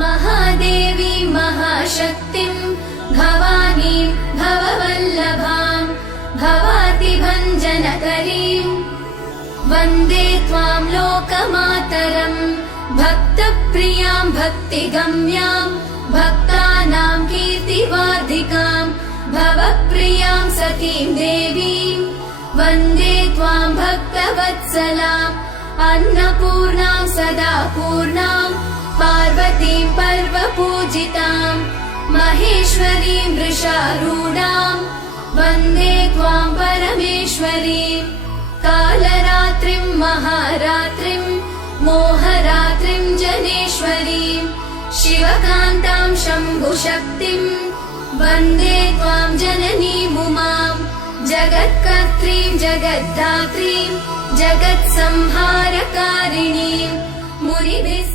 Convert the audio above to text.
महादेवी महाशक्तिं भवानीं भववल्लभां भवातिभञ्जनकरीं वन्दे त्वां लोकमातरं भक्तप्रियां भक्तिगम्यां भक्तानां कीर्तिवाधिकां भवप्रियां सतीं देवीं वन्दे त्वां भक्तवत्सलाम् अन्नपूर्णां सदा पूर्णां पार्वतीं पर्वपूजितां महेश्वरीं वृषारूढां वन्दे त्वां परमेश्वरीं कालरात्रिं महारात्रिं मोहरात्रिं जनेश्वरीं शिवकान्तां शम्भुशक्तिं वन्दे त्वां जननीमुमां जगत्कर्त्रीं जगद्धात्रीं जगत्संहारकारिणीं मुनिभिः